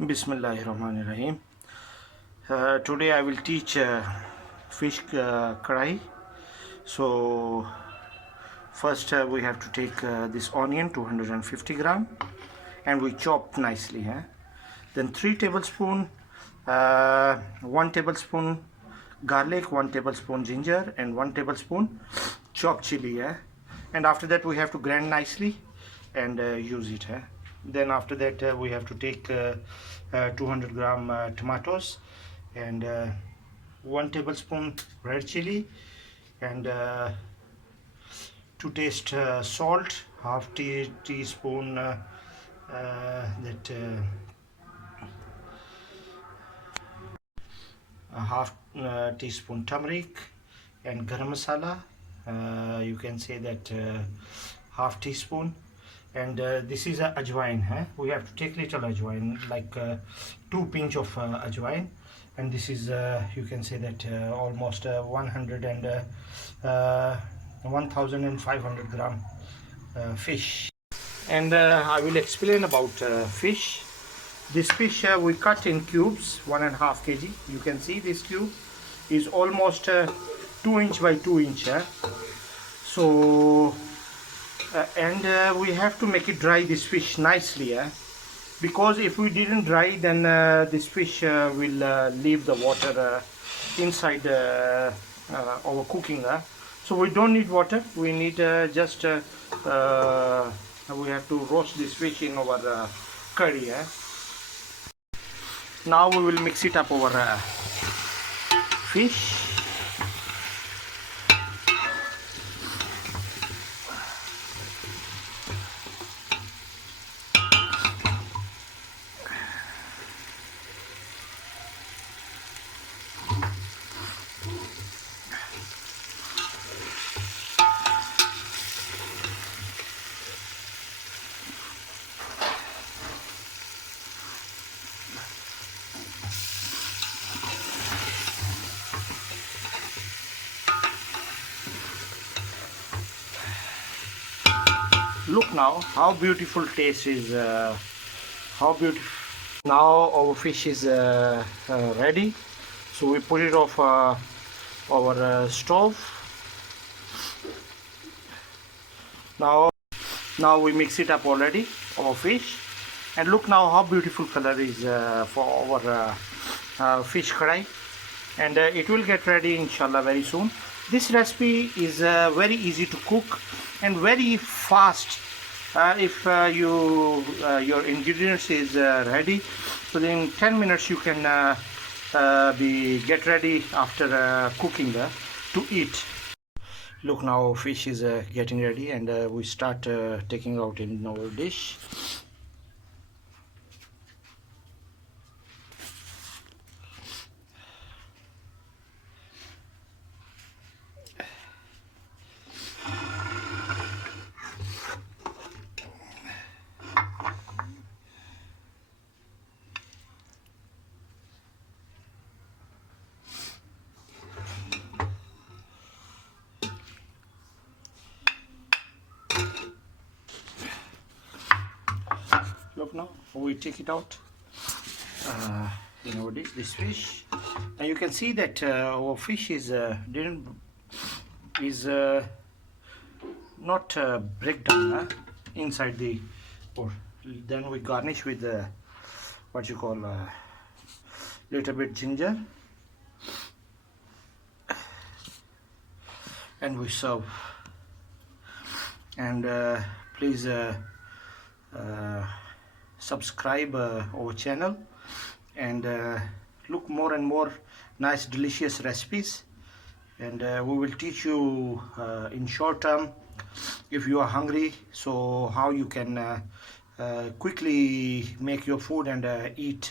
Bismillahirrahmanirrahim. Today I will teach fish karahi. So first we have to take this onion 250 gram and we chop nicely. Then 3 tablespoon, 1 tablespoon garlic, 1 tablespoon ginger and 1 tablespoon chopped chili. And after that we have to grind nicely and use it. Then after that we have to take 200 gram tomatoes and 1 tablespoon red chili and to taste salt, half teaspoon that a half teaspoon turmeric and garam masala, you can say that half teaspoon, and this is a ajwain. We have to take little ajwain, like 2 pinch of ajwain, and this is you can say that almost 1500 gram fish. And I will explain about fish. This fish we cut in cubes, 1.5 kg. You can see this cube is almost 2 inch by 2 inch. So and we have to make it dry this fish nicely, because if we didn't dry, then this fish will leave the water inside our cooking. So we don't need water. We need just we have to roast this fish in our curry. Now we will mix it up over fish. Look now how beautiful taste is, how beautiful. Now our fish is ready, so we put it off our stove. Now we mix it up already, our fish, and look now how beautiful color is for our fish karahi, and it will get ready inshallah very soon. This recipe is very easy to cook and very fast. If your ingredients is ready, so in 10 minutes you can get ready after cooking to eat. Look now fish is getting ready, and we start taking out in our dish. Look now, we take it out in our dish, this fish, and you can see that our fish is not break down inside the or. Then we garnish with what you call little bit ginger, and we serve. And please subscribe our channel and look more and more nice delicious recipes, and we will teach you in short term, if you are hungry, so how you can quickly make your food and eat